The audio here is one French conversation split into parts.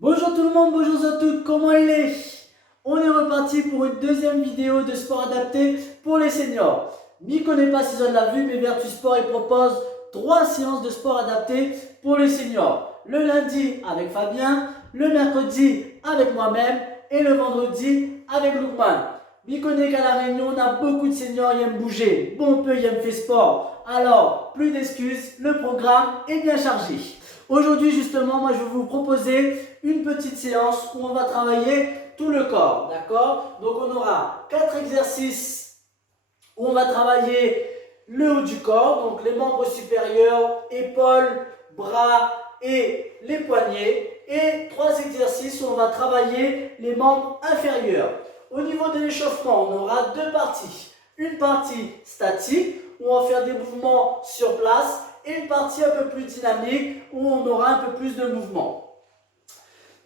Bonjour tout le monde, bonjour à toutes, comment il est? On est reparti pour une deuxième vidéo de sport adapté pour les seniors. M'y connaît pas si on l'a vu, mais Vertu Sport il propose 3 séances de sport adapté pour les seniors. Le lundi avec Fabien, le mercredi avec moi-même et le vendredi avec Loukman. M'y connaît qu'à La Réunion, on a beaucoup de seniors qui aiment bouger. Bon peu, ils aiment faire sport. Alors, plus d'excuses, le programme est bien chargé. Aujourd'hui, justement, moi, je vais vous proposer une petite séance où on va travailler tout le corps, d'accord? Donc, on aura 4 exercices où on va travailler le haut du corps, donc les membres supérieurs, épaules, bras et les poignets. Et 3 exercices où on va travailler les membres inférieurs. Au niveau de l'échauffement, on aura 2 parties. Une partie statique où on va faire des mouvements sur place et une partie un peu plus dynamique où on aura un peu plus de mouvement.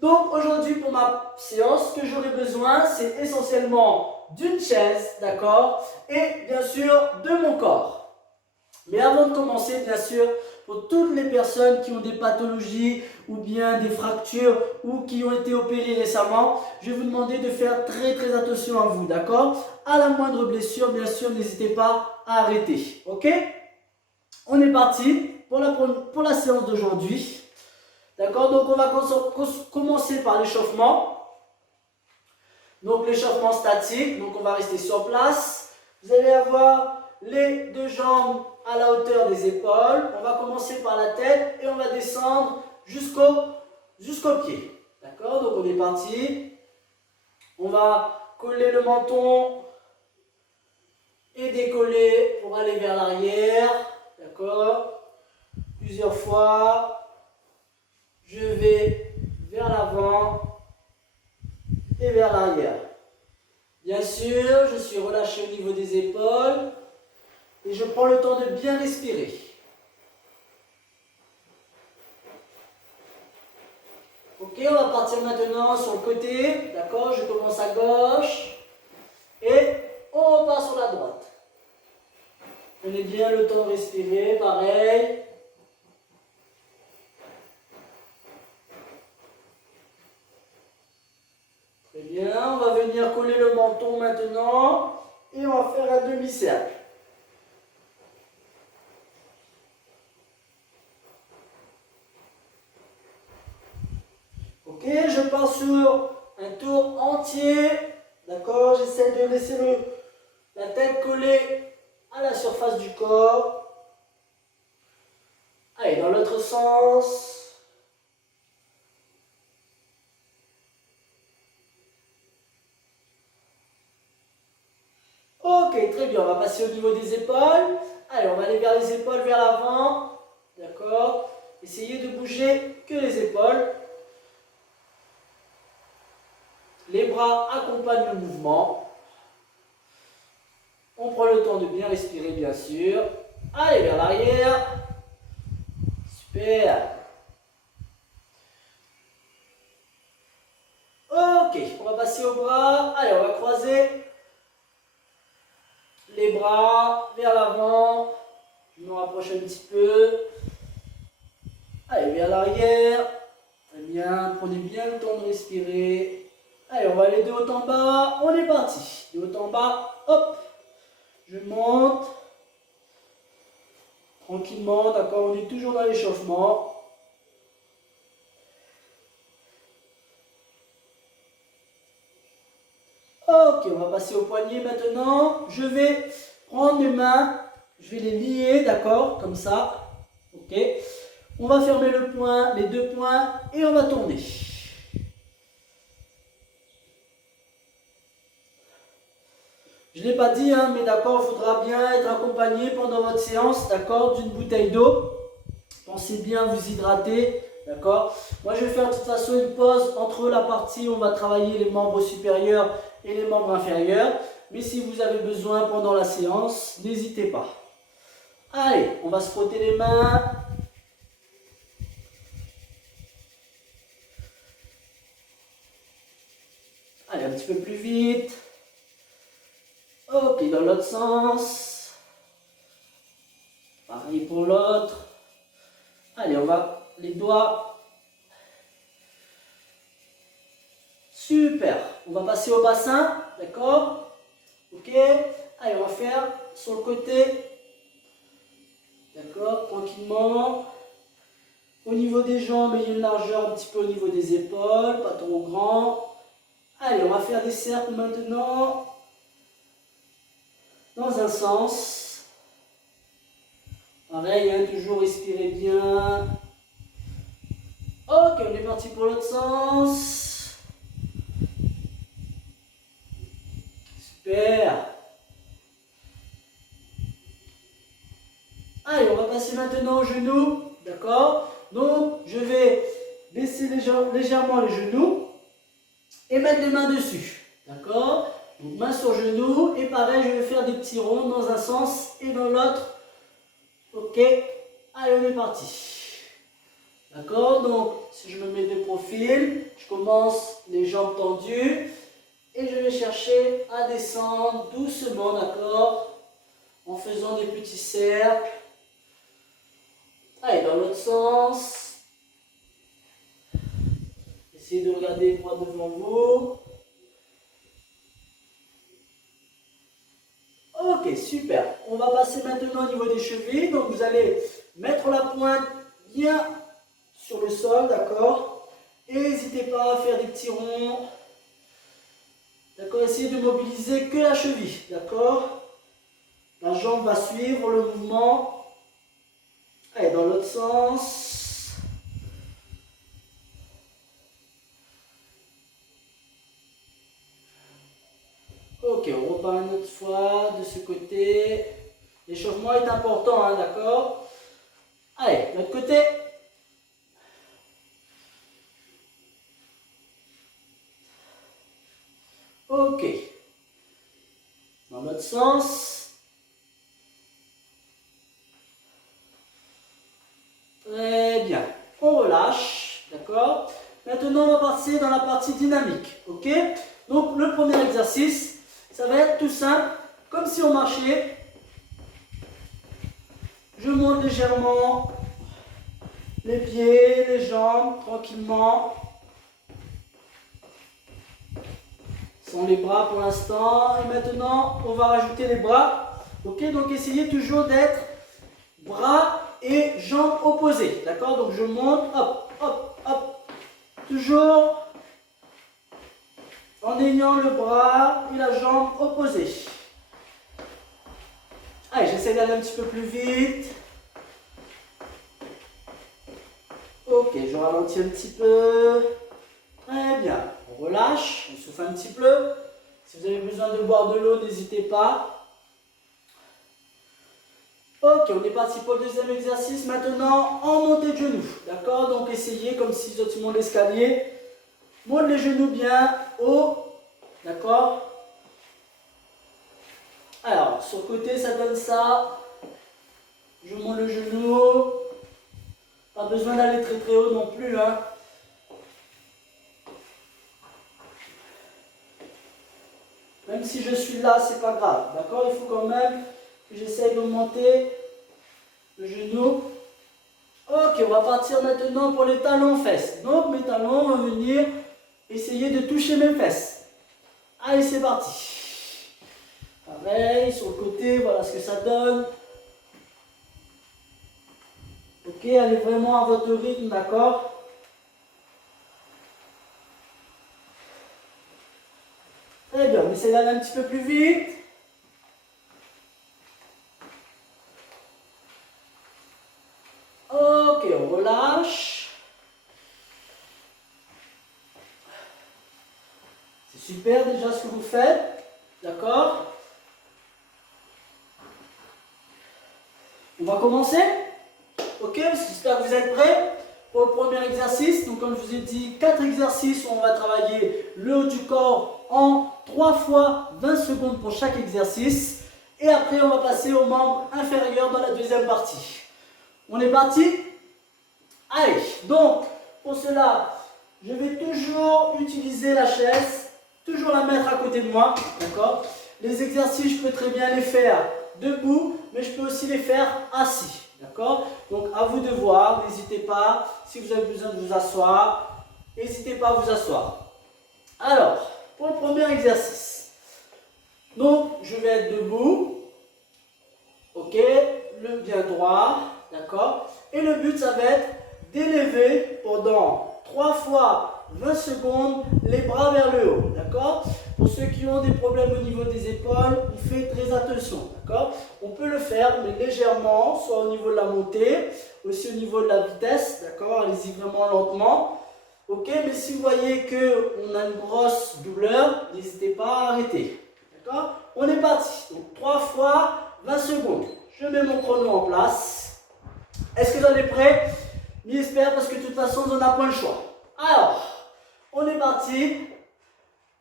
Donc aujourd'hui pour ma séance, ce que j'aurai besoin, c'est essentiellement d'une chaise, d'accord, et bien sûr de mon corps. Mais avant de commencer, bien sûr, pour toutes les personnes qui ont des pathologies ou bien des fractures ou qui ont été opérées récemment, je vais vous demander de faire très attention à vous, d'accord? À la moindre blessure, bien sûr, n'hésitez pas à arrêter, ok? On est parti pour la séance d'aujourd'hui. D'accord? Donc on va commencer par l'échauffement. Donc l'échauffement statique, donc on va rester sur place. Vous allez avoir les 2 jambes à la hauteur des épaules. On va commencer par la tête et on va descendre jusqu'au pied. D'accord? Donc on est parti. On va coller le menton et décoller pour aller vers l'arrière. D'accord? Plusieurs fois. Je vais vers l'avant et vers l'arrière. Bien sûr, je suis relâché au niveau des épaules et je prends le temps de bien respirer. Ok, on va partir maintenant sur le côté. D'accord, je commence à gauche et on repart sur la droite. Prenez bien le temps de respirer, pareil. Très bien, on va venir coller le menton maintenant et on va faire un demi-cercle. Ok, je pars sur un tour entier. D'accord, j'essaie de laisser la tête collée à la surface du corps. Allez, dans l'autre sens. Ok, très bien, on va passer au niveau des épaules. Allez, on va aller vers les épaules, vers l'avant. D'accord? Essayez de bouger que les épaules. Les bras accompagnent le mouvement. On prend le temps de bien respirer, bien sûr. Allez, vers l'arrière. Super. Ok, on va passer aux bras. Allez, on va croiser les bras vers l'avant. Je me rapproche un petit peu. Allez, vers l'arrière. Très bien, prenez bien le temps de respirer. Allez, on va aller de haut en bas. On est parti. De haut en bas, hop. Je monte. Tranquillement, d'accord, on est toujours dans l'échauffement. Ok, on va passer au poignet maintenant. Je vais prendre mes mains, je vais les lier, d'accord, comme ça. Ok. On va fermer le poing, les 2 poings, et on va tourner. Je ne l'ai pas dit, hein, mais d'accord, il faudra bien être accompagné pendant votre séance, d'accord, d'une bouteille d'eau. Pensez bien à vous hydrater, d'accord. Moi, je vais faire de toute façon une pause entre la partie où on va travailler les membres supérieurs et les membres inférieurs. Mais si vous avez besoin pendant la séance, n'hésitez pas. Allez, on va se frotter les mains. Allez, un petit peu plus vite. Ok, dans l'autre sens. Pareil pour l'autre. Allez, on va les doigts Super. On va passer au bassin, d'accord? Ok. Allez, on va faire sur le côté. D'accord, tranquillement. Au niveau des jambes, il y a une largeur un petit peu au niveau des épaules, pas trop grand. Allez, on va faire des cercles maintenant. Dans un sens. Pareil, hein, toujours respirer bien. Ok, on est parti pour l'autre sens. Super. Allez, on va passer maintenant au genou. D'accord? Donc, je vais baisser légèrement les genoux et mettre les mains dessus. D'accord? Donc, main sur genou. Et pareil, je vais faire des petits ronds dans un sens et dans l'autre. Ok? Allez, on est parti. D'accord? Donc, si je me mets de profil, je commence les jambes tendues et je vais chercher à descendre doucement, d'accord? En faisant des petits cercles. Allez, dans l'autre sens. Essayez de regarder droit devant vous. Ok, super. On va passer maintenant au niveau des chevilles. Donc, vous allez mettre la pointe bien sur le sol, d'accord? Et n'hésitez pas à faire des petits ronds. D'accord? Essayez de mobiliser que la cheville, d'accord? La jambe va suivre le mouvement. Allez, dans l'autre sens. Ok, on repart une autre fois de ce côté. L'échauffement est important, hein, d'accord? Allez, l'autre côté. Ok. Dans l'autre sens. Très bien. On relâche, d'accord? Maintenant, on va passer dans la partie dynamique, ok? Donc, le premier exercice, ça va être tout simple, comme si on marchait. Je monte légèrement les pieds, les jambes, tranquillement. Sans les bras pour l'instant. Et maintenant, on va rajouter les bras. Ok, donc essayez toujours d'être bras et jambes opposées. D'accord? Donc je monte, hop, hop, hop. Toujours en ayant le bras et la jambe opposée. Allez, j'essaie d'aller un petit peu plus vite. Ok, je ralentis un petit peu. Très bien. On relâche, on souffle un petit peu. Si vous avez besoin de boire de l'eau, n'hésitez pas. Ok, on est parti pour le deuxième exercice. Maintenant, en montée de genoux. D'accord? Donc, essayez comme si vous étiez monté l'escalier. Monte les genoux bien haut. D'accord? Alors, sur le côté, ça donne ça. Je monte le genou. Pas besoin d'aller très très haut non plus, hein. Même si je suis là, c'est pas grave. D'accord? Il faut quand même que j'essaye d'augmenter le genou. Ok, on va partir maintenant pour les talons fesses. Donc mes talons vont venir essayer de toucher mes fesses. Allez, c'est parti. Pareil, sur le côté, voilà ce que ça donne. Ok, allez vraiment à votre rythme, d'accord? Très bien, on essaie d'aller un petit peu plus vite. Ok, on relâche. C'est super déjà ce que vous faites, d'accord? On va commencer. Ok, j'espère que vous êtes prêts pour le premier exercice. Donc comme je vous ai dit, 4 exercices où on va travailler le haut du corps en 3 fois 20 secondes pour chaque exercice. Et après, on va passer aux membres inférieurs dans la deuxième partie. On est parti? Allez, donc pour cela, je vais toujours utiliser la chaise, toujours la mettre à côté de moi, d'accord? Les exercices, je peux très bien les faire debout, mais je peux aussi les faire assis. D'accord? Donc à vous de voir, n'hésitez pas, si vous avez besoin de vous asseoir, n'hésitez pas à vous asseoir. Alors, pour le premier exercice, donc je vais être debout, ok, le bien droit, d'accord, et le but ça va être d'élever pendant 3 fois 20 secondes les bras vers le haut, d'accord. Pour ceux qui ont des problèmes au niveau des épaules, on fait très attention, d'accord. On peut le faire, mais légèrement, soit au niveau de la montée, aussi au niveau de la vitesse, d'accord, allez-y vraiment lentement. Ok, mais si vous voyez qu'on a une grosse douleur, n'hésitez pas à arrêter. D'accord? On est parti. Donc 3 fois 20 secondes. Je mets mon chrono en place. Est-ce que vous êtes prêts? J'espère parce que de toute façon, on n'a pas le choix. Alors, on est parti.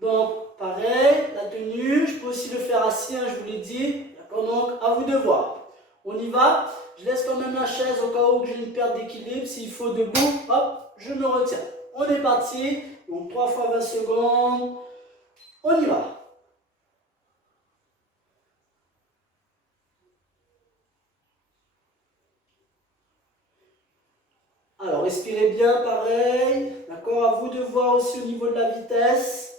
Donc, pareil, la tenue. Je peux aussi le faire assis, hein, je vous l'ai dit. D'accord? Donc, à vous de voir. On y va. Je laisse quand même la chaise au cas où j'ai une perte d'équilibre. S'il faut debout, hop, je me retiens. On est parti, donc 3 fois 20 secondes, on y va. Alors, respirez bien, pareil, d'accord, à vous de voir aussi au niveau de la vitesse.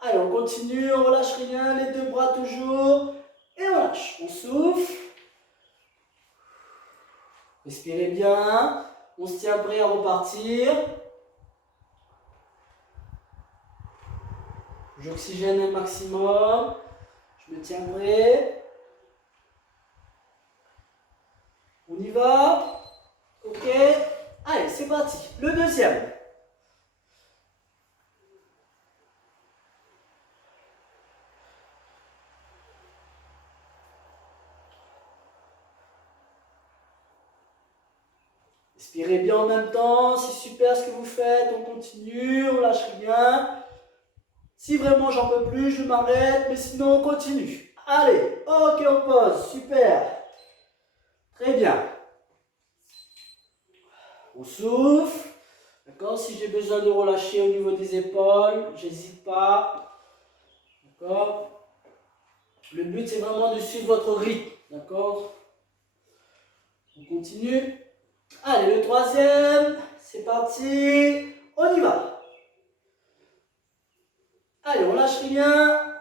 Allez, on continue, on relâche rien, les 2 bras toujours, et on lâche, on souffle. Respirez bien, on se tient prêt à repartir. J'oxygène un maximum, je me tiens prêt. On y va. Ok. Allez, c'est parti. Le deuxième. Respirez bien en même temps. C'est super ce que vous faites. On continue. On lâche rien. Si vraiment j'en peux plus, je m'arrête. Mais sinon, on continue. Allez. Ok, on pose. Super. Très bien. On souffle. D'accord. Si j'ai besoin de relâcher au niveau des épaules, j'hésite pas. D'accord. Le but, c'est vraiment de suivre votre rythme. D'accord. On continue. Allez, le troisième. C'est parti. On y va. Allez, on lâche rien.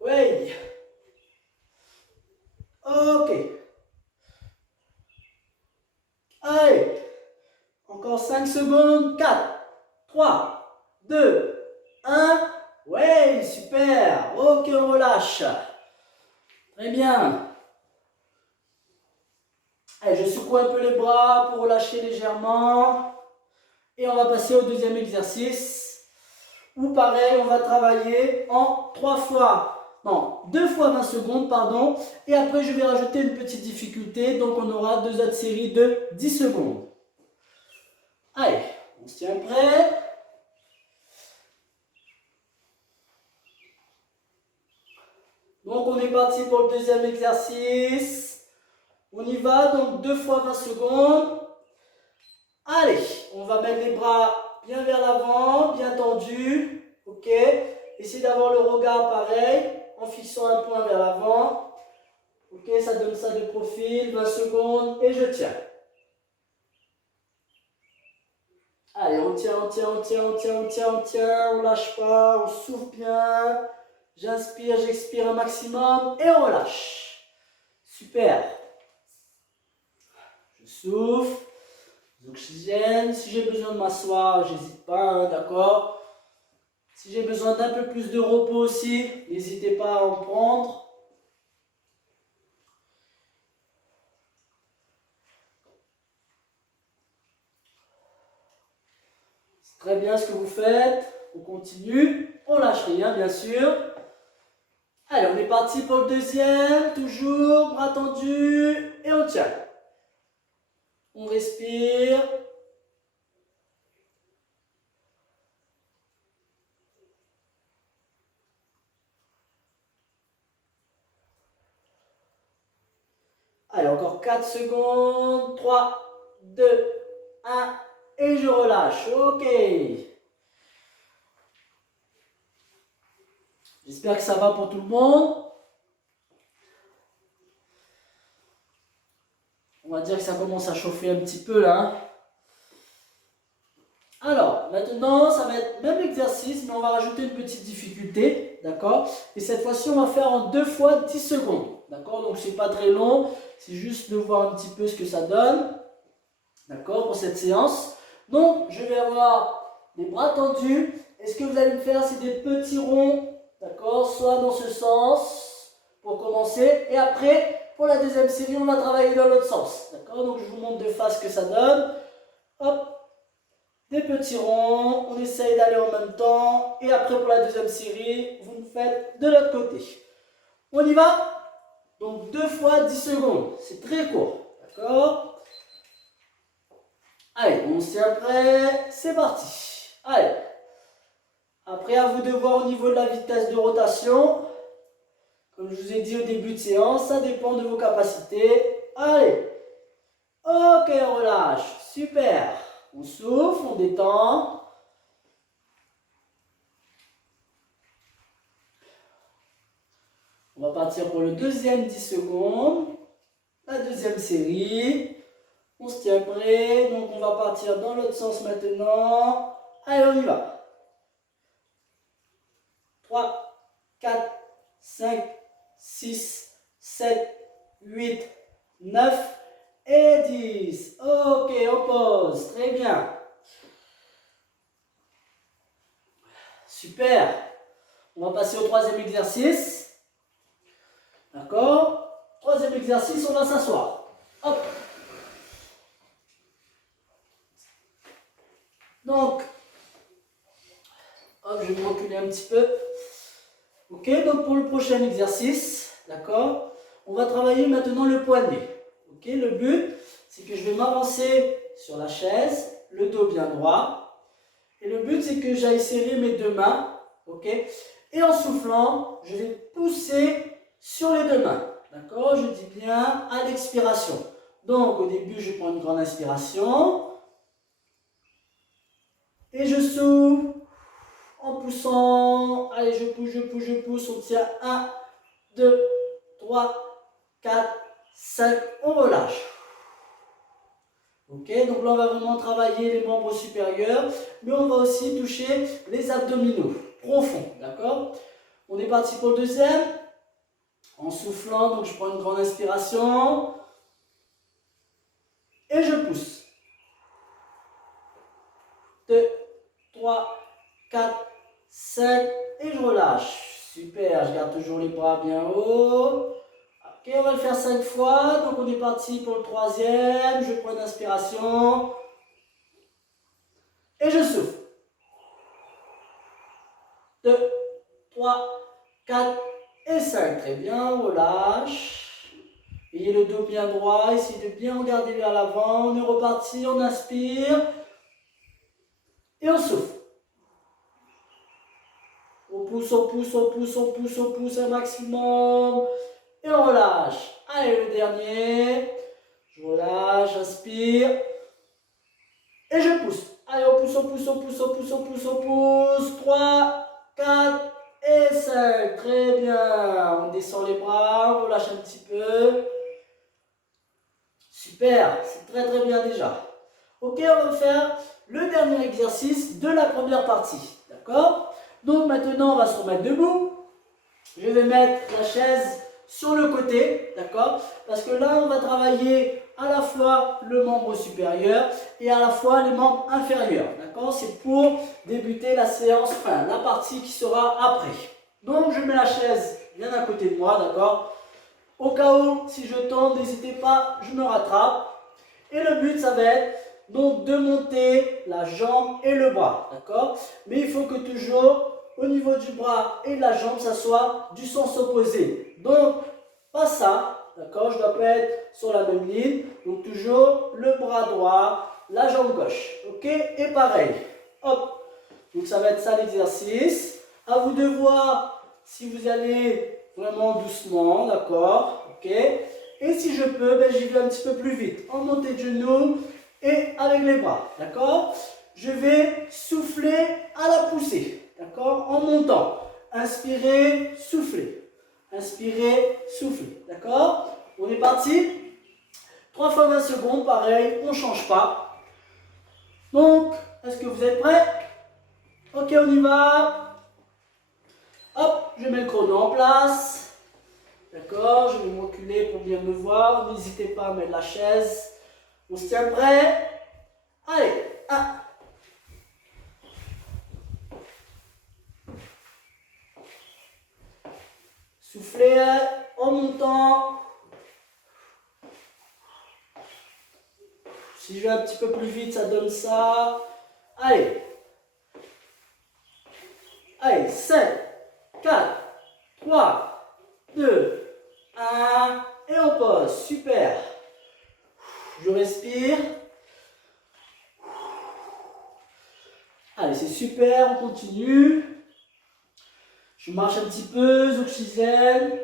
Oui. Ok. Allez. Encore 5 secondes. 4, 3, 2, 1. Oui, super. Ok, on relâche. Très bien. Allez, je secoue un peu les bras pour relâcher légèrement. Et on va passer au deuxième exercice. Où pareil, on va travailler en 3 fois. Non, 2 fois 20 secondes, pardon. Et après, je vais rajouter une petite difficulté. Donc, on aura 2 autres séries de 10 secondes. Allez, on se tient prêt. Donc, on est parti pour le deuxième exercice. On y va, donc 2 fois 20 secondes. Allez, on va mettre les bras bien vers l'avant, bien tendus. Ok, essayez d'avoir le regard pareil, en fixant un point vers l'avant. Ok, ça donne ça de profil, 20 secondes, et je tiens. Allez, on tient, on tient, on tient, on tient, on tient, on tient, on lâche pas, on souffle bien. J'inspire, j'expire un maximum, et on relâche. Super. Je souffle, j'oxygène. Si j'ai besoin de m'asseoir, j'hésite pas, hein, d'accord? Si j'ai besoin d'un peu plus de repos aussi, n'hésitez pas à en prendre. C'est très bien ce que vous faites. On continue. On lâche rien, bien sûr. Allez, on est parti pour le deuxième. Toujours, bras tendus. Et on tient. On respire. Allez, encore 4 secondes. 3, 2, 1. Et je relâche. Ok. J'espère que ça va pour tout le monde. On va dire que ça commence à chauffer un petit peu là. Alors, maintenant, ça va être le même exercice, mais on va rajouter une petite difficulté, d'accord? Et cette fois-ci, on va faire en 2 fois 10 secondes, d'accord? Donc, c'est pas très long, c'est juste de voir un petit peu ce que ça donne, d'accord, pour cette séance. Donc, je vais avoir les bras tendus. Et ce que vous allez me faire, c'est des petits ronds, d'accord? Soit dans ce sens, pour commencer, et après, pour la deuxième série, on va travailler dans l'autre sens, d'accord? Donc, je vous montre de face ce que ça donne. Hop! Des petits ronds, on essaye d'aller en même temps, et après pour la deuxième série, vous me faites de l'autre côté. On y va? Donc 2 fois 10 secondes, c'est très court, d'accord? Allez, on se tient prêt, c'est parti. Allez, après à vous de voir au niveau de la vitesse de rotation. Comme je vous ai dit au début de séance, ça dépend de vos capacités. Allez, ok, on relâche, super. On souffle, on détend. On va partir pour le deuxième 10 secondes. La deuxième série. On se tient prêt. Donc on va partir dans l'autre sens maintenant. Allez, on y va. 3, 4, 5, 6, 7, 8, 9 et 10. Ok, on pose. Très bien. Super. On va passer au troisième exercice. D'accord? Troisième exercice, on va s'asseoir. Hop. Donc, hop, je vais me reculer un petit peu. Ok, donc pour le prochain exercice, d'accord, on va travailler maintenant le poignet. Ok, le but, c'est que je vais m'avancer sur la chaise, le dos bien droit. Et le but, c'est que j'aille serrer mes deux mains. Ok, et en soufflant, je vais pousser sur les deux mains. D'accord, je dis bien à l'expiration. Donc, au début, je prends une grande inspiration. Et je souffle en poussant. Allez, je pousse, je pousse, je pousse. On tient 1, 2, 3, 4, 5. On relâche. Ok, donc là, on va vraiment travailler les membres supérieurs. Mais on va aussi toucher les abdominaux profonds. D'accord? On est parti pour le deuxième. En soufflant, donc je prends une grande inspiration. Et je pousse. 2, 3, 4, 5 et je relâche. Super, je garde toujours les bras bien haut. Ok, on va le faire 5 fois. Donc on est parti pour le troisième. Je prends une inspiration. Et je souffle. 2, 3, 4 et 5. Très bien, on relâche. Ayez le dos bien droit. Essayez de bien regarder vers l'avant. On est reparti, on inspire. Et on souffle. On pousse, on pousse, on pousse, on pousse, on pousse un maximum. Et on relâche. Allez, le dernier. Je relâche, j'inspire. Et je pousse. Allez, on pousse, on pousse, on pousse, on pousse, on pousse, on pousse. 3, 4 et 5. Très bien. On descend les bras, on relâche un petit peu. Super, c'est très très bien déjà. Ok, on va faire le dernier exercice de la première partie. D'accord? Donc maintenant, on va se remettre debout. Je vais mettre la chaise sur le côté, d'accord? Parce que là, on va travailler à la fois le membre supérieur et à la fois les membres inférieurs, d'accord? C'est pour débuter la séance, enfin, la partie qui sera après. Donc, je mets la chaise bien à côté de moi, d'accord? Au cas où, si je tombe, n'hésitez pas, je me rattrape. Et le but, ça va être donc de monter la jambe et le bras, d'accord? Mais il faut que toujours, au niveau du bras et de la jambe, ça soit du sens opposé. Donc, pas ça, d'accord? Je dois pas être sur la même ligne. Donc, toujours le bras droit, la jambe gauche, ok? Et pareil, hop. Donc, ça va être ça l'exercice. À vous de voir si vous allez vraiment doucement, d'accord? Ok? Et si je peux, ben, j'y vais un petit peu plus vite. En montée de genoux et avec les bras. D'accord? Je vais souffler à la poussée. D'accord? En montant. Inspirez, soufflez. Inspirez, soufflez. D'accord? On est parti? 3 fois 20 secondes, pareil, on ne change pas. Donc, est-ce que vous êtes prêts? Ok, on y va. Hop, je mets le chrono en place. D'accord, je vais me reculer pour bien me voir. N'hésitez pas à mettre la chaise. On se tient prêt? Allez, 1. Soufflez en montant. Si je vais un petit peu plus vite, ça donne ça. Allez. Allez, 7, 4, 3, 2, 1. Et on pose. Super. Je respire. Allez, c'est super. On continue. Je marche un petit peu, j'oxygène.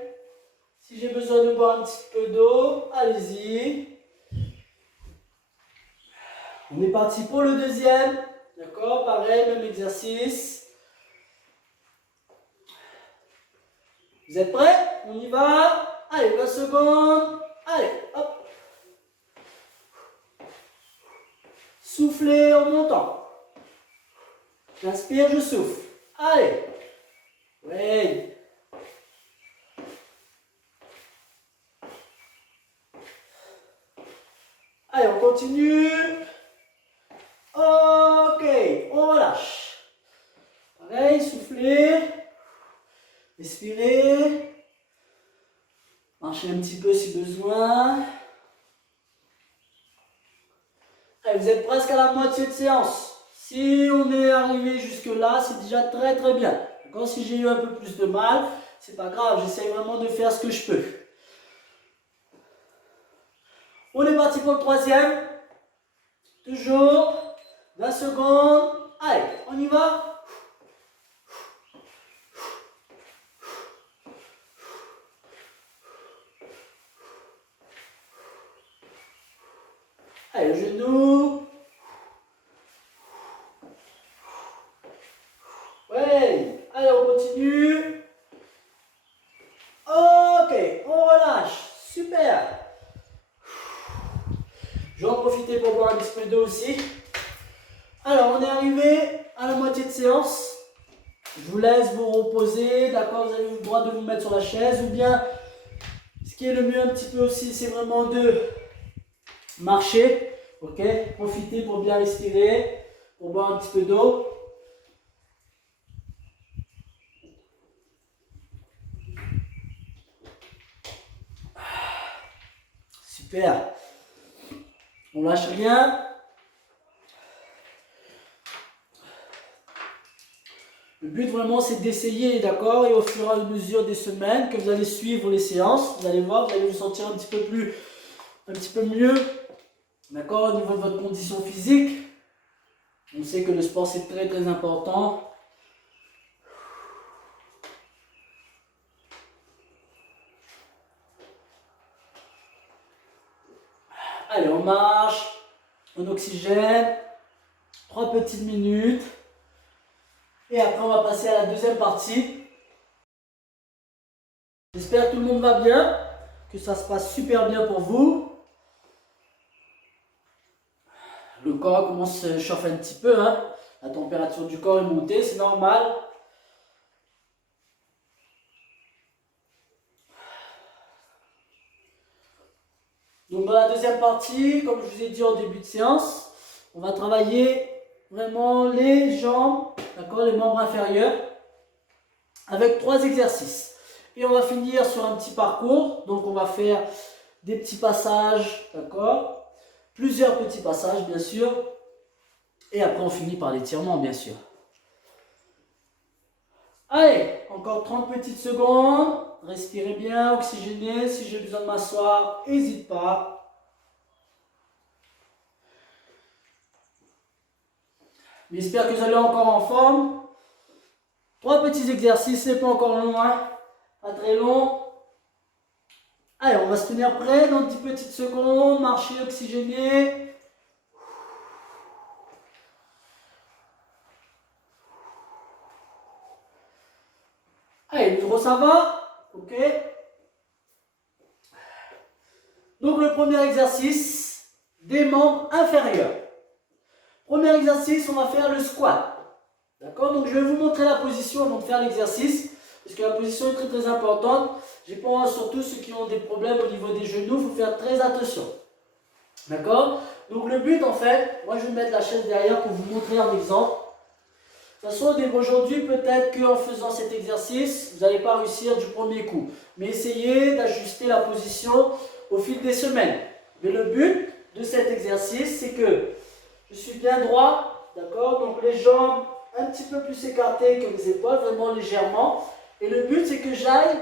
Si j'ai besoin de boire un petit peu d'eau, allez-y. On est parti pour le deuxième. D'accord, pareil, même exercice. Vous êtes prêts? On y va. Allez, 20 secondes. Allez, hop. Soufflez en montant. J'inspire, je souffle. Allez. Oui. Allez, on continue. Ok, on relâche. Pareil, soufflez. Respirez. Marchez un petit peu si besoin. Allez, vous êtes presque à la moitié de séance. Si on est arrivé jusque là, c'est déjà très très bien. D'accord? Si j'ai eu un peu plus de mal, c'est pas grave, j'essaie vraiment de faire ce que je peux. On est parti pour le troisième. Toujours. 20 secondes. Allez, on y va. Allez, le genou. Ouais. Allez, on continue. Ok, on relâche. Super. Je vais en profiter pour boire un petit peu d'eau aussi. Alors, on est arrivé à la moitié de séance. Je vous laisse vous reposer, d'accord? Vous avez le droit de vous mettre sur la chaise ou bien, ce qui est le mieux un petit peu aussi, c'est vraiment de marcher, ok? Profitez pour bien respirer, pour boire un petit peu d'eau. Super. On lâche rien. Le but vraiment c'est d'essayer, d'accord? Et au fur et à mesure des semaines que vous allez suivre les séances, vous allez voir, vous allez vous sentir un petit peu mieux, d'accord? Au niveau de votre condition physique. On sait que le sport c'est très très important. Allez, on marche, on oxygène, 3 petites minutes. Et après, on va passer à la deuxième partie. J'espère que tout le monde va bien, que ça se passe super bien pour vous. Le corps commence à chauffer un petit peu, hein. La température du corps est montée, c'est normal. Donc dans la deuxième partie, comme je vous ai dit en début de séance, on va travailler vraiment les jambes, d'accord, les membres inférieurs, avec 3 exercices. Et on va finir sur un petit parcours, donc on va faire des petits passages, d'accord, plusieurs petits passages bien sûr, et après on finit par l'étirement bien sûr. Allez, encore 30 petites secondes, respirez bien, oxygénez, si j'ai besoin de m'asseoir, n'hésite pas. J'espère que vous allez encore en forme. 3 petits exercices, c'est pas encore long, hein, pas très long. Allez, on va se tenir prêt dans 10 petites secondes, marcher, oxygéner. Allez, le gros ça va? Ok. Donc le premier exercice, des membres inférieurs. Premier exercice, on va faire le squat. D'accord? Donc je vais vous montrer la position avant de faire l'exercice. Parce que la position est très très importante. J'ai pas surtout ceux qui ont des problèmes au niveau des genoux, il faut faire très attention. D'accord? Donc le but en fait, moi je vais mettre la chaise derrière pour vous montrer un exemple. De toute façon, aujourd'hui, peut-être qu'en faisant cet exercice, vous n'allez pas réussir du premier coup. Mais essayez d'ajuster la position au fil des semaines. Mais le but de cet exercice, c'est que je suis bien droit, d'accord? Donc les jambes un petit peu plus écartées que les épaules, vraiment légèrement. Et le but, c'est que j'aille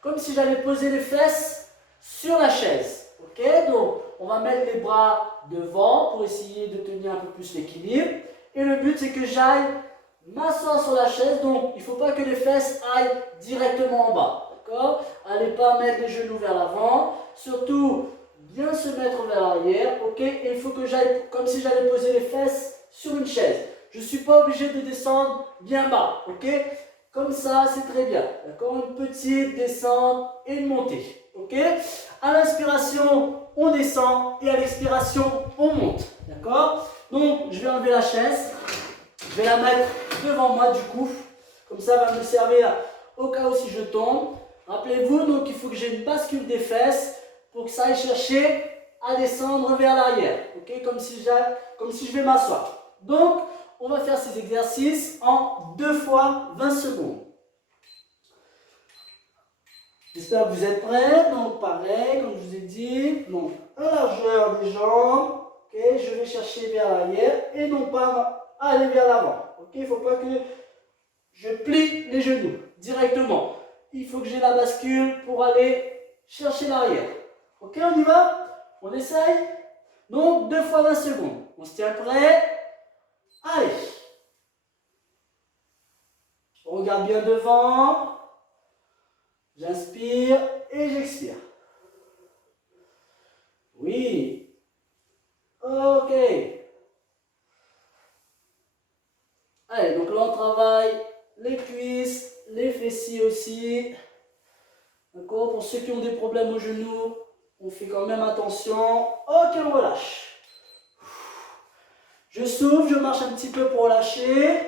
comme si j'allais poser les fesses sur la chaise. Ok? Donc, on va mettre les bras devant pour essayer de tenir un peu plus l'équilibre. Et le but, c'est que j'aille m'asseoir sur la chaise. Donc, il ne faut pas que les fesses aillent directement en bas. D'accord? Allez pas mettre les genoux vers l'avant. Surtout, bien se mettre vers l'arrière. Ok? Et il faut que j'aille comme si j'allais poser les fesses sur une chaise. Je ne suis pas obligé de descendre bien bas. Ok? Comme ça, c'est très bien. D'accord? Une petite descente et une montée. Ok? À l'inspiration, on descend et à l'expiration, on monte. D'accord? Donc, je vais enlever la chaise. Je vais la mettre devant moi du coup. Comme ça, elle va me servir au cas où si je tombe. Rappelez-vous, donc il faut que j'ai une bascule des fesses pour que ça aille chercher à descendre vers l'arrière. Ok? Comme si je vais m'asseoir. Donc, on va faire ces exercices en 2 fois 20 secondes. J'espère que vous êtes prêts. Donc, pareil, comme je vous ai dit. Donc, à largeur des jambes. Ok, je vais chercher vers l'arrière et non pas aller vers l'avant. Ok, il ne faut pas que je plie les genoux directement. Il faut que j'ai la bascule pour aller chercher l'arrière. Ok, on y va? On essaye? Donc, 2 fois 20 secondes. On se tient prêt? Allez! On regarde bien devant. J'inspire et j'expire. Oui. Ok. Allez, donc là on travaille les cuisses, les fessiers aussi. D'accord? Pour ceux qui ont des problèmes aux genoux, on fait quand même attention. Ok, on relâche. Je souffle, je marche un petit peu pour lâcher.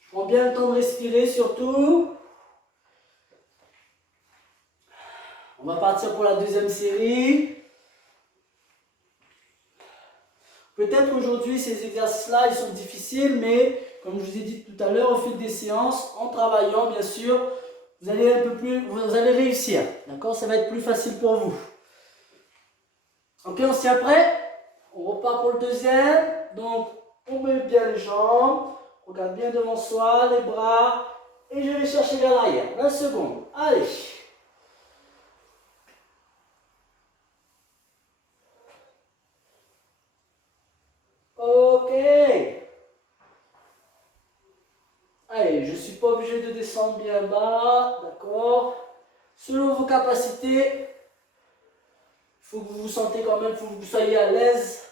Je prends bien le temps de respirer surtout. On va partir pour la deuxième série. Peut-être aujourd'hui ces exercices-là ils sont difficiles, mais comme je vous ai dit tout à l'heure, au fil des séances, en travaillant bien sûr, vous allez réussir. D'accord? Ça va être plus facile pour vous. Ok, on s'y est prêt? On repart pour le deuxième. Donc, on met bien les jambes, on regarde bien devant soi, les bras, et je vais chercher vers l'arrière. 20 secondes. Allez. Ok. Allez, je ne suis pas obligé de descendre bien bas, d'accord? Selon vos capacités, il faut que vous vous sentez quand même, il faut que vous soyez à l'aise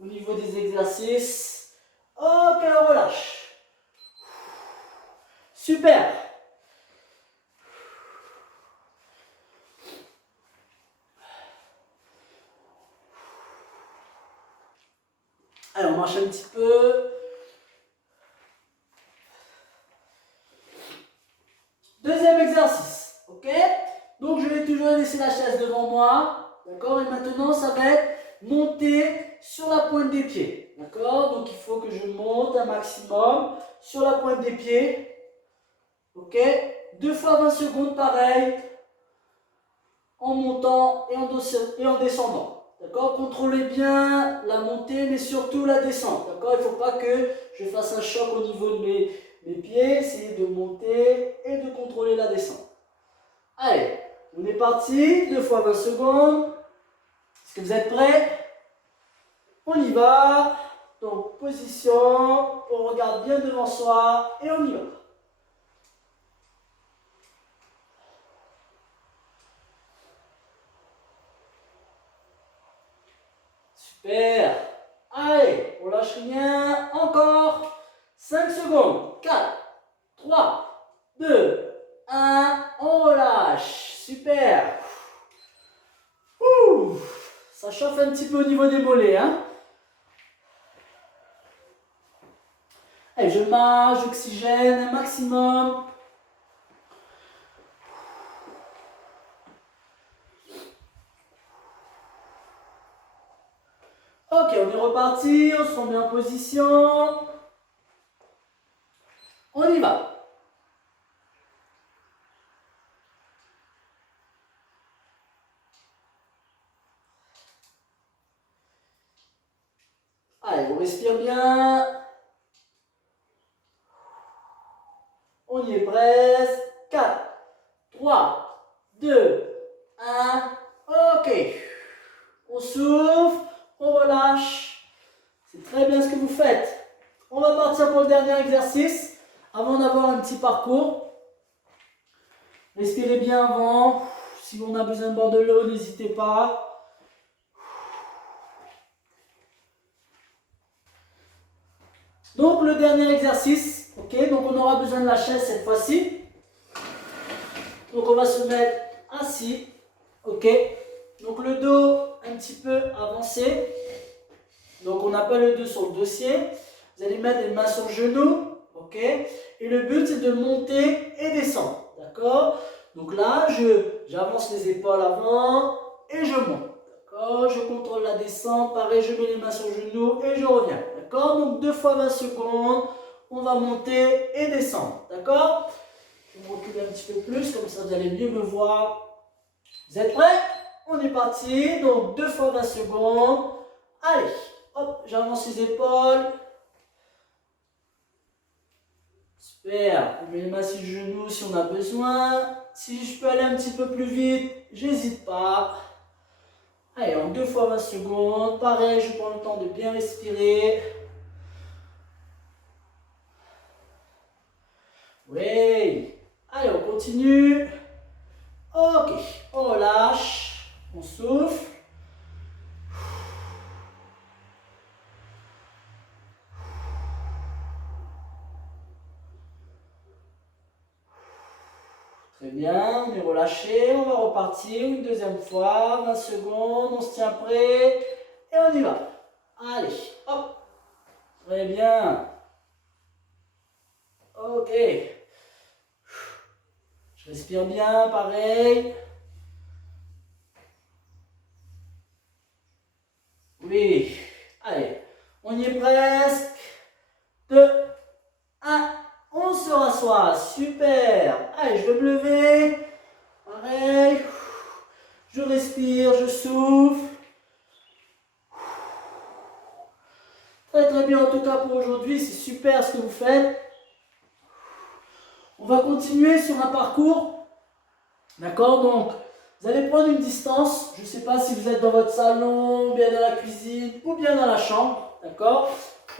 au niveau des exercices. Ok, on relâche. Super. Allez, on marche un petit peu. Deuxième exercice, ok? Donc je vais toujours laisser la chaise devant moi, d'accord? Et maintenant ça va être monter sur la pointe des pieds, d'accord? Donc il faut que je monte un maximum sur la pointe des pieds, ok? 2 fois 20 secondes, pareil, en montant et en descendant, d'accord? Contrôlez bien la montée, mais surtout la descente, d'accord? Il ne faut pas que je fasse un choc au niveau de mes pieds, essayez de monter et de contrôler la descente. Allez, on est parti, 2 fois 20 secondes. Est-ce que vous êtes prêts? On y va. Donc, position, on regarde bien devant soi et on y va. Super. Allez, on lâche rien. Encore 5 secondes. 4, 3, 2, 1. On relâche. Super. Ça chauffe un petit peu au niveau des mollets. Hein. Allez, je marche, j'oxygène un maximum. Ok, on est reparti, on se remet en position. On y va. Allez, on respire bien. On y est presque. 4, 3, 2, 1. Ok. On souffle, on relâche. C'est très bien ce que vous faites. On va partir pour le dernier exercice avant d'avoir un petit parcours. Respirez bien avant. Si on a besoin de boire de l'eau, n'hésitez pas. Donc le dernier exercice, ok, donc on aura besoin de la chaise cette fois-ci. Donc on va se mettre assis, ok. Donc le dos un petit peu avancé. Donc on n'a pas le dos sur le dossier. Vous allez mettre les mains sur le genou, ok. Et le but c'est de monter et descendre, d'accord. Donc là j'avance les épaules avant et je monte. Je contrôle la descente, pareil, je mets les mains sur le genou et je reviens. D'accord. Donc 2 fois 20 secondes, on va monter et descendre. D'accord. Je vais me reculer un petit peu plus, comme ça vous allez mieux me voir. Vous êtes prêts? On est parti. Donc 2 fois 20 secondes. Allez, hop, j'avance les épaules. Super. Je mets les mains sur le genou si on a besoin. Si je peux aller un petit peu plus vite, j'hésite pas. Allez, en 2 fois 20 secondes, pareil, je prends le temps de bien respirer. Oui. Allez, on continue. Ok, on relâche, on souffle. Très bien, on est relâché, on va repartir une deuxième fois, 20 secondes, on se tient prêt et on y va. Allez, hop. Très bien. Ok. Je respire bien, pareil. Oui. Allez, on y est presque. 2, 1. On se rassoit. Super. Allez, je vais me lever. Pareil. Je respire, je souffle. Très très bien en tout cas pour aujourd'hui. C'est super ce que vous faites. On va continuer sur un parcours. D'accord. Donc, vous allez prendre une distance. Je ne sais pas si vous êtes dans votre salon, bien dans la cuisine ou bien dans la chambre. D'accord.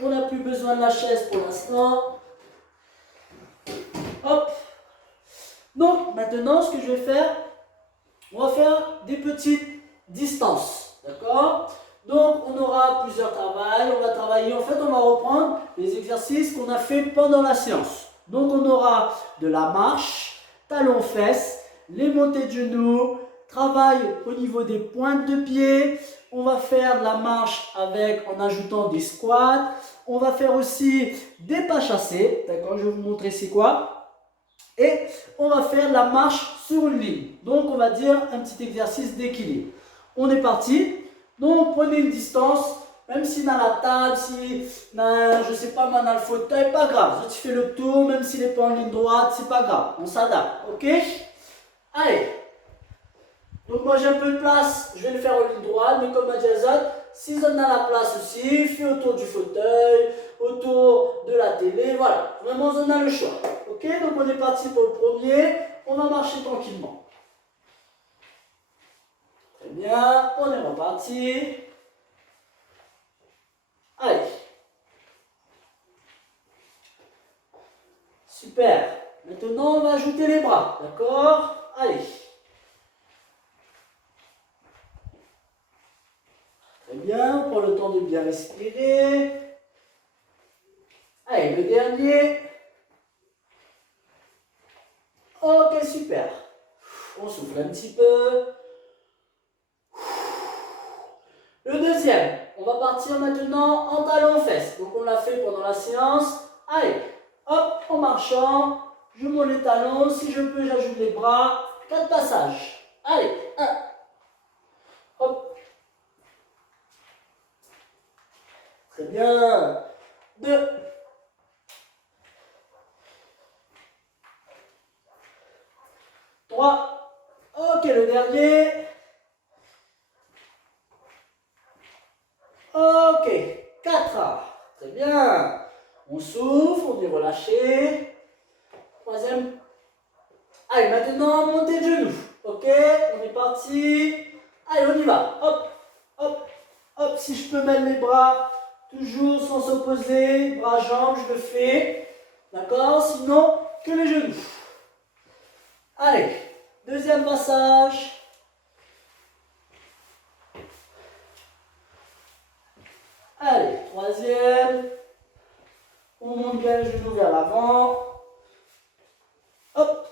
On n'a plus besoin de la chaise pour l'instant. Hop. Donc, maintenant, ce que je vais faire, on va faire des petites distances. D'accord. Donc, on aura plusieurs travails. On va travailler, en fait, on va reprendre les exercices qu'on a fait pendant la séance. Donc, on aura de la marche, talons-fesses, les montées de genoux, travail au niveau des pointes de pied. On va faire de la marche en ajoutant des squats. On va faire aussi des pas chassés. D'accord, je vais vous montrer c'est quoi. Et on va faire la marche sur une ligne. Donc, on va dire un petit exercice d'équilibre. On est parti. Donc, prenez une distance. Même si dans la table, si dans, je sais pas, dans le fauteuil, pas grave. Tu fais le tour, même s'il n'est pas en ligne droite, c'est pas grave. On s'adapte. Ok? Allez. Donc, moi j'ai un peu de place. Je vais le faire en ligne droite. Mais comme a dit Azad, si vous en avez la place aussi, fais autour du fauteuil, autour de la télé. Voilà. Vraiment, on a le choix. Ok, donc on est parti pour le premier. On va marcher tranquillement. Très bien, on est reparti. Allez. Super. Maintenant, on va ajouter les bras. D'accord? Allez. Très bien, on prend le temps de bien respirer. Allez, le dernier. Ok, super. On souffle un petit peu. deuxième. On va partir maintenant en talon fesses. Donc on l'a fait pendant la séance. Allez, hop, en marchant, je monte les talons. Si je peux, j'ajoute les bras. 4 passages. Allez, 1. Hop. Très bien. 2. 3. Ok, le dernier. Ok, 4. Très bien. On souffle, on est relâché. Troisième. Allez, maintenant, montez le genou. Ok, on est parti. Allez, on y va. Hop, hop, hop. Si je peux mettre mes bras toujours sans s'opposer, bras, jambes, je le fais. D'accord? Sinon, que les genoux. Allez, deuxième passage. Allez, troisième. On monte bien le genou vers l'avant. Hop.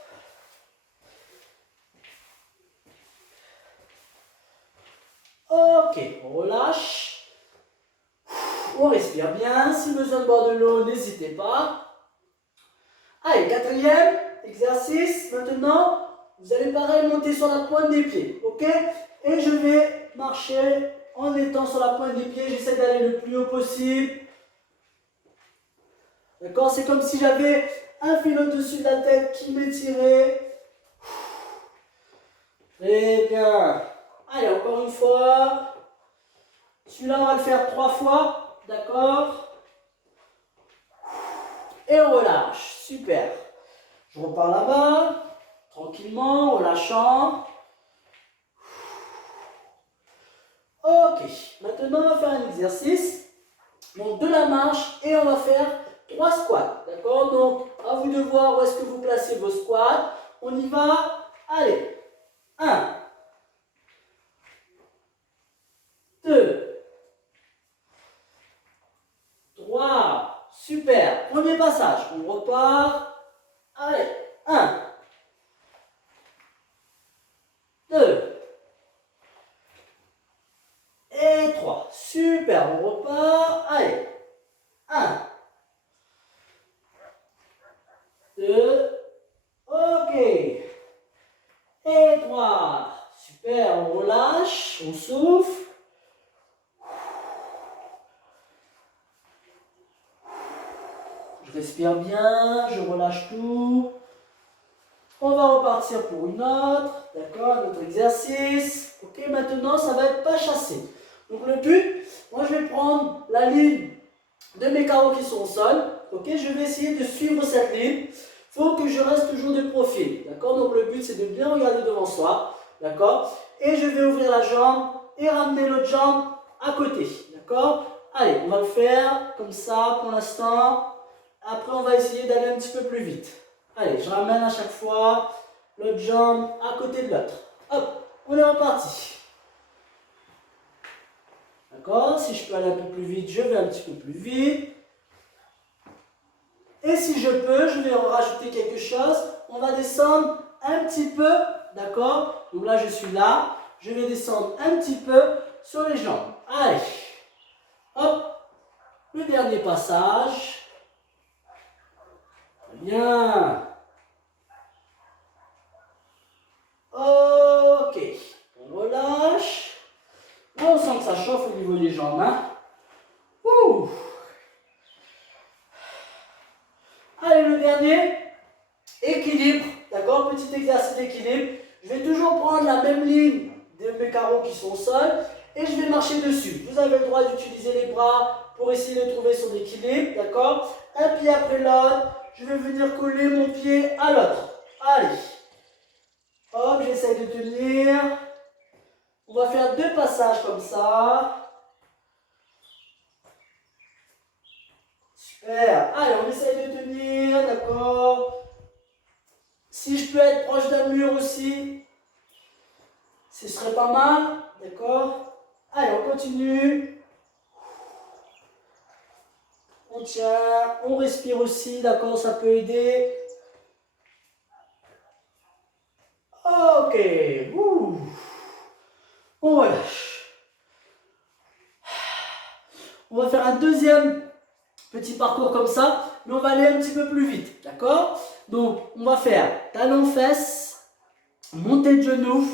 Ok, on relâche. On respire bien. Si besoin de boire de l'eau, n'hésitez pas. Allez, quatrième exercice. Maintenant, vous allez pareil monter sur la pointe des pieds. Ok? Et je vais marcher en étant sur la pointe des pieds. J'essaie d'aller le plus haut possible. D'accord? C'est comme si j'avais un fil au-dessus de la tête qui m'étirait. Très bien. Allez, encore une fois. Celui-là, on va le faire 3 fois. D'accord? Et on relâche. Super. Je repars là-bas. Tranquillement, relâchant. Ok. Maintenant, on va faire un exercice. Donc, de la marche et on va faire 3 squats. D'accord? Donc, à vous de voir où est-ce que vous placez vos squats. On y va. Allez. 1. 2. 3. Super. Premier passage. On repart. Allez. 1. 2. Et 3. Super. On repart. Allez. 1. 2. Ok. Et 3. Super. On relâche. On souffle. Je respire bien, je relâche tout. On va repartir pour une autre. D'accord, un autre exercice. Ok, maintenant ça va être pas chassé. Donc le but, moi je vais prendre la ligne de mes carreaux qui sont au sol. Ok, je vais essayer de suivre cette ligne. Il faut que je reste toujours de profil. D'accord, donc le but c'est de bien regarder devant soi. D'accord, et je vais ouvrir la jambe et ramener l'autre jambe à côté. D'accord, allez, on va le faire comme ça pour l'instant. Après, on va essayer d'aller un petit peu plus vite. Allez, je ramène à chaque fois l'autre jambe à côté de l'autre. Hop, on est reparti. D'accord? Si je peux aller un peu plus vite, je vais un petit peu plus vite. Et si je peux, je vais rajouter quelque chose. On va descendre un petit peu. D'accord? Donc là, je suis là. Je vais descendre un petit peu sur les jambes. Allez. Hop. Le dernier passage. Bien. Ok. On relâche. Là, on sent que ça chauffe au niveau des jambes. Hein? Ouh. Allez, le dernier. Équilibre. D'accord? Petit exercice d'équilibre. Je vais toujours prendre la même ligne de mes carreaux qui sont au sol. Et je vais marcher dessus. Vous avez le droit d'utiliser les bras pour essayer de trouver son équilibre. D'accord? Un pied après l'autre. Je vais venir coller mon pied à l'autre. Allez. Hop, j'essaie de tenir. On va faire 2 passages comme ça. Super. Allez, on essaye de tenir, d'accord. Si je peux être proche d'un mur aussi, ce serait pas mal, d'accord. Allez, on continue. On tient, on respire aussi, d'accord, ça peut aider. Ok. Ouh. On relâche. On va faire un deuxième petit parcours comme ça, mais on va aller un petit peu plus vite, d'accord? Donc, on va faire talons-fesses, montée de genoux,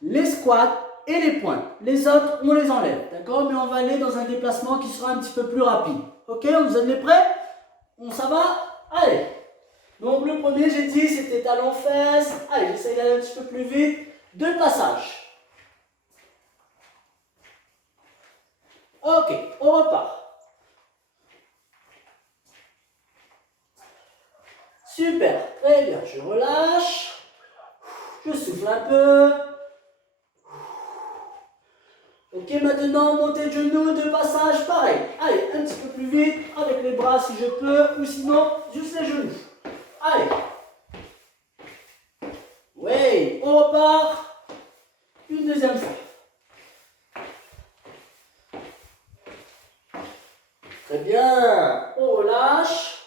les squats et les pointes. Les autres, on les enlève, d'accord? Mais on va aller dans un déplacement qui sera un petit peu plus rapide. Ok, vous êtes prêts? Ça va? Allez. Donc, le premier, j'ai dit, c'était talons-fesses. Allez, j'essaie d'aller un petit peu plus vite. 2 passages. Ok, on repart. Super, très bien. Je relâche. Je souffle un peu. Ok, maintenant, montée de genoux, 2 passages, pareil. Allez, un petit peu plus vite, avec les bras si je peux, ou sinon, juste les genoux. Allez. Oui, on repart. Une deuxième fois. Très bien. On relâche.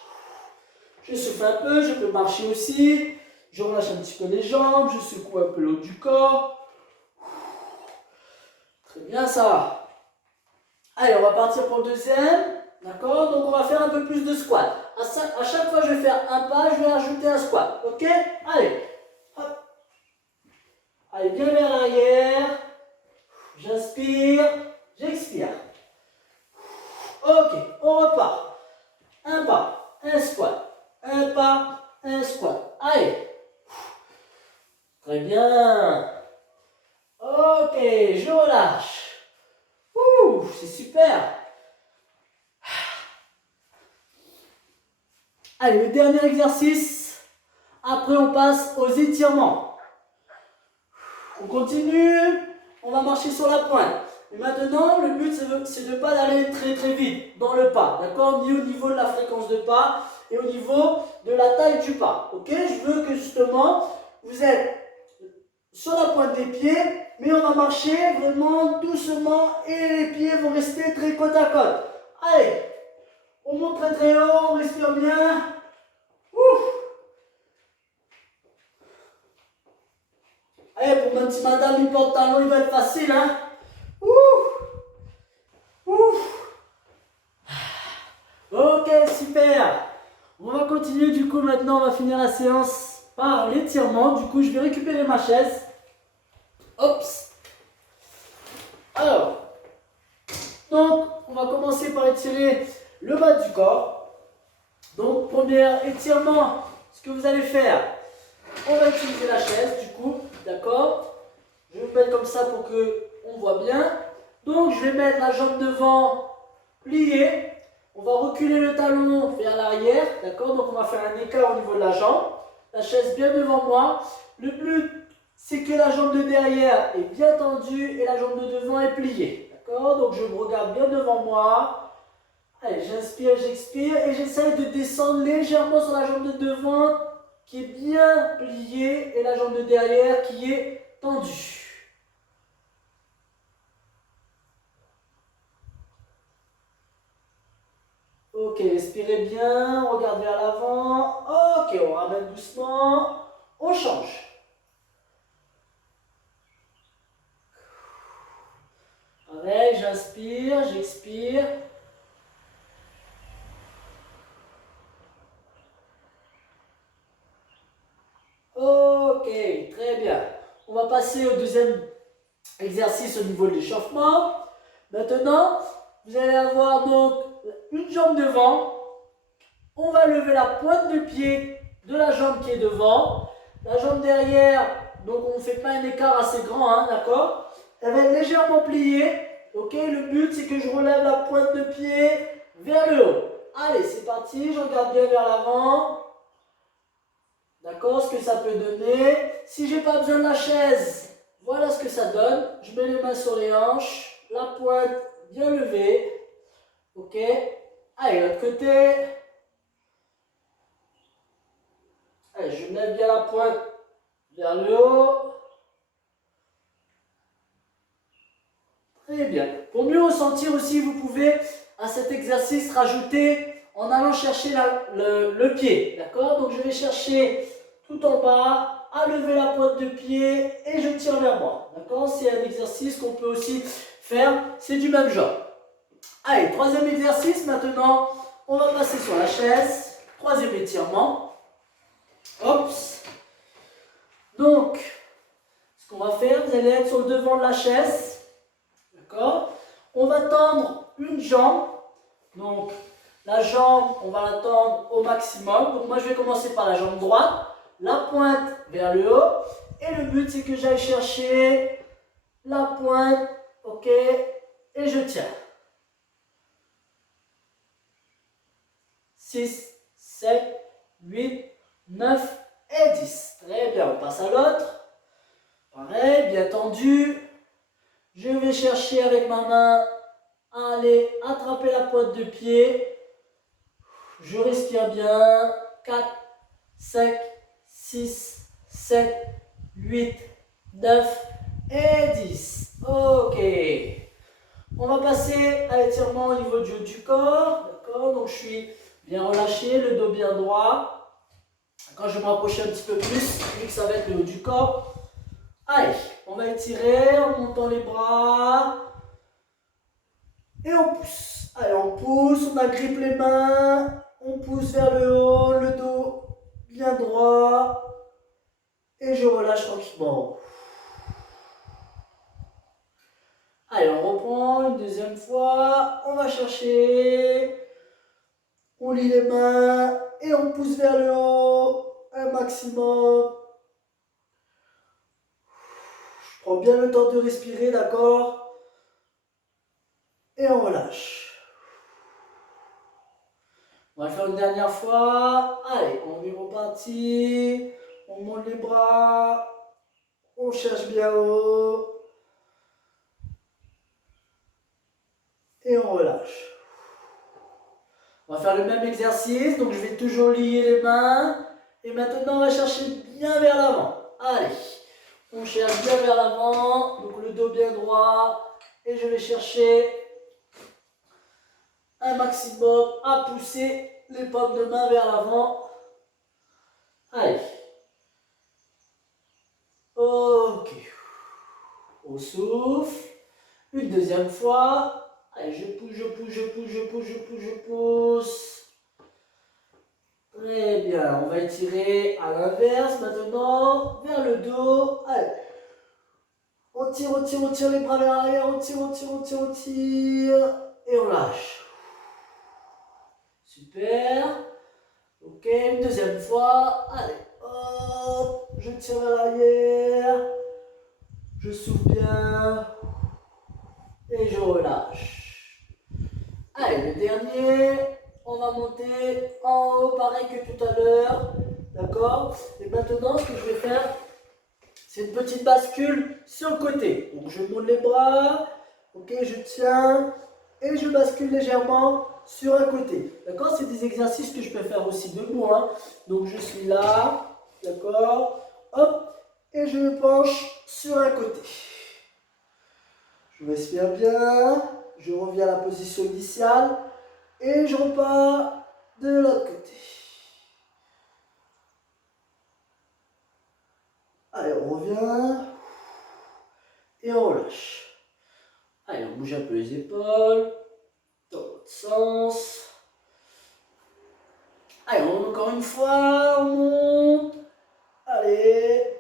Je souffle un peu, je peux marcher aussi. Je relâche un petit peu les jambes, je secoue un peu le haut du corps. Très bien ça. Allez, on va partir pour le deuxième. D'accord? Donc on va faire un peu plus de squat. À chaque fois que je vais faire un pas, je vais ajouter un squat. Ok? Allez. Hop. Allez, bien vers l'arrière. J'inspire, j'expire. Ok, on repart. Un pas, un squat. Un pas, un squat. Allez. Très bien. Ok, je relâche. Ouh, c'est super. Allez, le dernier exercice. Après, on passe aux étirements. On continue. On va marcher sur la pointe. Et maintenant, le but, c'est de ne pas aller très très vite dans le pas. D'accord? Ni au niveau de la fréquence de pas et au niveau de la taille du pas. Ok? Je veux que justement, vous êtes sur la pointe des pieds, mais on va marcher vraiment doucement et les pieds vont rester très côte à côte. Allez, on monte très très haut, on respire bien. Ouf. Allez, pour ma petite madame du pantalon, il va être facile, hein. Ouf. Ouf. Ok, super. On va continuer, du coup, maintenant, on va finir la séance par l'étirement. Du coup, je vais récupérer ma chaise. Hop. Alors, donc, on va commencer par étirer le bas du corps. Donc, premier étirement, ce que vous allez faire, on va utiliser la chaise, du coup, d'accord? Je vais vous mettre comme ça pour que on voit bien. Donc, je vais mettre la jambe devant pliée. On va reculer le talon vers l'arrière, d'accord? Donc, on va faire un écart au niveau de la jambe. La chaise bien devant moi. Le but, c'est que la jambe de derrière est bien tendue et la jambe de devant est pliée, d'accord? Donc, je me regarde bien devant moi. Allez, j'inspire, j'expire et j'essaye de descendre légèrement sur la jambe de devant qui est bien pliée et la jambe de derrière qui est tendue. Ok, respirez bien, on regarde vers l'avant. Ok, on ramène doucement, on change. Pareil, j'inspire, j'expire. Ok, très bien. On va passer au deuxième exercice au niveau de l'échauffement. Maintenant, vous allez avoir donc une jambe devant. On va lever la pointe de pied de la jambe qui est devant. La jambe derrière, donc on ne fait pas un écart assez grand, hein, d'accord? Elle va être légèrement pliée. Ok, le but c'est que je relève la pointe de pied vers le haut. Allez, c'est parti, je regarde bien vers l'avant. D'accord, ce que ça peut donner. Si j'ai pas besoin de la chaise, voilà ce que ça donne. Je mets les mains sur les hanches, la pointe bien levée. Ok, allez, l'autre côté. Allez, je lève bien la pointe vers le haut. Très bien. Pour mieux ressentir aussi, vous pouvez à cet exercice rajouter en allant chercher le pied. D'accord? Donc je vais chercher tout en bas, à lever la pointe de pied et je tire vers moi. D'accord? C'est un exercice qu'on peut aussi faire. C'est du même genre. Allez, troisième exercice maintenant. On va passer sur la chaise. Troisième étirement. Hop. Donc, ce qu'on va faire, vous allez être sur le devant de la chaise. D'accord? On va tendre une jambe. Donc, la jambe, on va la tendre au maximum. Donc, moi, je vais commencer par la jambe droite. La pointe vers le haut. Et le but, c'est que j'aille chercher la pointe. Ok? Et je tiens. 6, 7, 8, 9 et 10. Très bien, on passe à l'autre. Pareil, bien tendu. Je vais chercher avec ma main à aller attraper la pointe de pied. Je respire bien. 4, 5, 6, 7, 8, 9 et 10. Ok. On va passer à l'étirement au niveau du haut du corps. D'accord? Donc je suis bien relâché, le dos bien droit. Quand je vais me rapprocher un petit peu plus, vu que ça va être le haut du corps. Allez, on va étirer en montant les bras. Et on pousse. Allez, on pousse, on agrippe les mains. On pousse vers le haut, le dos bien droit. Et je relâche tranquillement. Allez, on reprend une deuxième fois. On va chercher. On lie les mains. Et on pousse vers le haut. Un maximum. Je prends bien le temps de respirer, d'accord? Et on relâche. On va le faire une dernière fois. Allez, on est reparti. On monte les bras. On cherche bien haut. Et on relâche. On va faire le même exercice. Donc je vais toujours lier les mains. Et maintenant on va chercher bien vers l'avant. Allez. On cherche bien vers l'avant. Donc le dos bien droit. Et je vais chercher un maximum à pousser les paumes de main vers l'avant. Allez. Ok. On souffle. Une deuxième fois. Allez, je pousse, je pousse, je pousse, je pousse, je pousse, je pousse. Très bien. On va étirer à l'inverse maintenant. Vers le dos. Allez. On tire, on tire, on tire les bras vers l'arrière. On tire, on tire, on tire, on tire. Et on lâche. Super. Ok, une deuxième fois. Allez. Hop. Je tire vers l'arrière. Je souffle bien. Et je relâche. Allez, le dernier, on va monter en haut, pareil que tout à l'heure. D'accord? Et maintenant, ce que je vais faire, c'est une petite bascule sur le côté. Donc, je monte les bras. Ok, je tiens. Et je bascule légèrement sur un côté. D'accord? C'est des exercices que je peux faire aussi debout. Hein. Donc, je suis là. D'accord? Hop. Et je me penche sur un côté. Je respire bien. Je reviens à la position initiale et je repars de l'autre côté. Allez, on revient et on relâche. Allez, on bouge un peu les épaules dans l'autre sens. Allez, on monte encore une fois, on monte. Allez,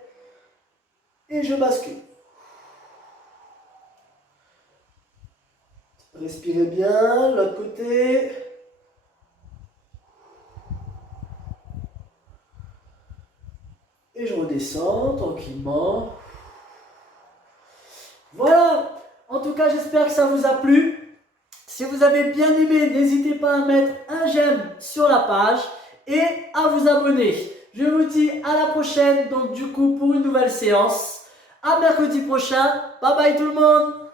et je bascule. Respirez bien, l'autre côté. Et je redescends tranquillement. Voilà. En tout cas, j'espère que ça vous a plu. Si vous avez bien aimé, n'hésitez pas à mettre un j'aime sur la page et à vous abonner. Je vous dis à la prochaine, donc du coup pour une nouvelle séance. À mercredi prochain. Bye bye tout le monde.